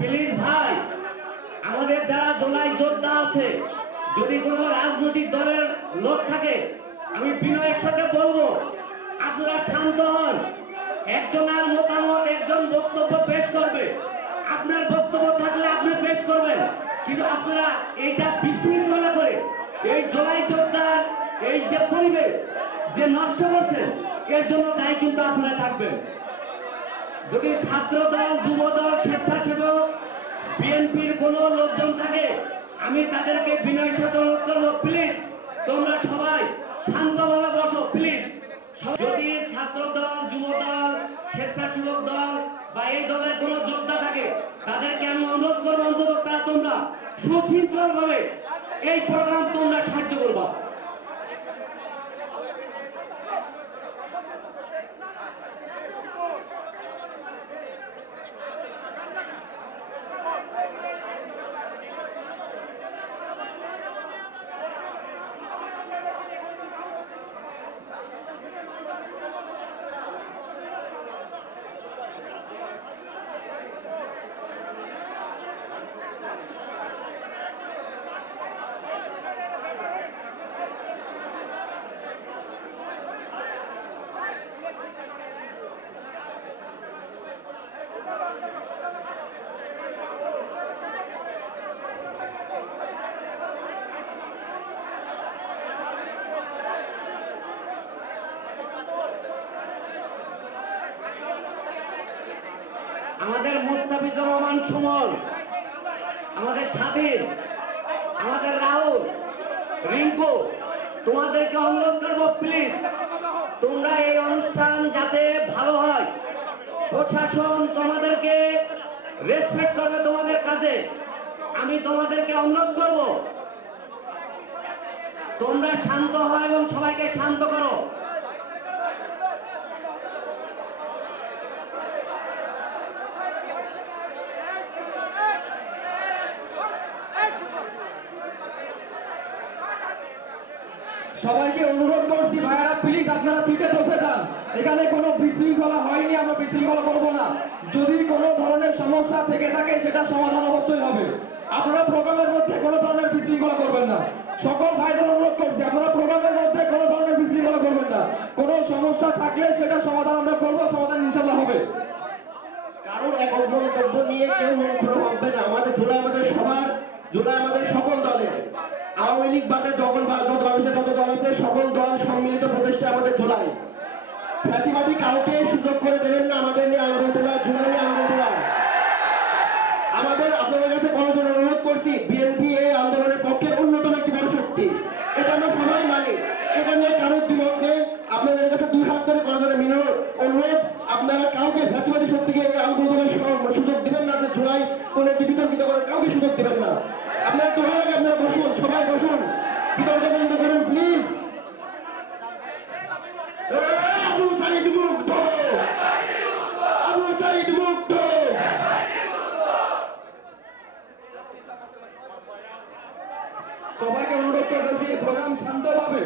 Please ভাই, আমাদের যারা জুলাই যোদ্ধা আছে, যদি কোনো রাজনৈতিক দলের লোক থাকে, আমি বিনয়ের সাথে বলবো আপনারা শান্ত হন। একজনের মতামত একজন বক্তব্য পেশ করবে, আপনার বক্তব্য থাকলে আপনি পেশ করবেন, কিন্তু আপনারা এইটা বিশৃঙ্খলা করে এই জুলাই যোদ্ধার এই যে পরিবেশ যে নষ্ট করছেন, এর জন্য দায়ী কিন্তু আপনারা থাকবেন। যদি ছাত্র দল, যুব দল, স্বেচ্ছাসেবক, বিএনপির কোন লোকজন থাকে, আমি তাদেরকে বিনয়ের সাথে অনুরোধ করবো, প্লিজ তোমরা সবাই শান্তভাবে বসো প্লিজ। যদি ছাত্র দল, যুব দল, স্বেচ্ছাসেবক দল বা এই দলের কোন যোদ্ধা থাকে, তাদেরকে আমি অনুরোধ করবো অন্তত তারা তোমরা সুশৃঙ্খল ভাবে এই প্রোগ্রাম তোমরা সাহায্য করবা। আমাদের মুস্তাফিজুর রহমান সুমন, আমাদের স্বাধীন, আমাদের রাহুল, রিঙ্কু, তোমাদেরকে অনুরোধ করবো প্লিজ তোমরা এই অনুষ্ঠান যাতে ভালো হয়, প্রশাসন তোমাদেরকে রেসপেক্ট করবে তোমাদের কাজে, আমি তোমাদেরকে অনুরোধ করব তোমরা শান্ত হও এবং সবাইকে শান্ত করো। সবাইকে অনুরোধ করছি ভাইরা প্লিজ আপনারা সিটে বসে যান। এখানে কোনো বিশৃঙ্খলা হয়নি, আমরা বিশৃঙ্খলা করব না। যদি কোনো ধরনের সমস্যা থেকে থাকে সেটা সমাধান অবশ্যই হবে। আপনারা প্রোগ্রামের মধ্যে কোনো ধরনের বিশৃঙ্খলা করবেন না। সকল ভাইদের অনুরোধ করছি আপনারা প্রোগ্রামের মধ্যে কোনো ধরনের বিশৃঙ্খলা করবেন না। কোনো সমস্যা থাকলে সেটা সমাধান আমরা করব, সমাধান ইনশাআল্লাহ হবে। কারণ এক মন্তব্য নিয়ে কেউ মুখ খোলা হবে না। আমাদের জুলাই আমাদের সবার, জুলাই আমাদের সকল দলের, আওয়ামী লীগ বাদে যত বাংলাদেশের যত দল আছে সকল দল সম্মিলিত প্রচেষ্টা আমাদের জুলাই। ফ্যাসিবাদী কাউকে সুযোগ করে দেবেন না আমাদের নিয়ে আন্দোলন তোলা, জুলাই নিয়ে আন্দোলন তোলা। আমাদের আপনাদের কাছে বড়জন অনুরোধ করছি, বিএনপি এই আন্দোলনের পক্ষে অন্যতম একটি বড় শক্তি, এটা আমরা সবাই মানি, এটা নিয়ে কারোর দ্বিমত নেই। আপনাদের কাছে দুই হাত ধরে বড়জনের মিনর অনুরোধ, আপনারা কাউকে ফ্যাসিবাদী শক্তিকে এই আন্দোলনের সুযোগ দিবেন না, যে জুলাই কোন একটি বিতর্কিত করার কাউকে সুযোগ দিবেন না। আপনারা তো হয়ে আপনারা বসুন, সবাই বসুন, বিতর্ক বন্ধ করুন প্লিজ। আবু সাইদ মুক্ত, আবু সাইদ মুক্ত। সবাইকে অনুরোধ করতেছি প্রোগ্রাম শান্তভাবে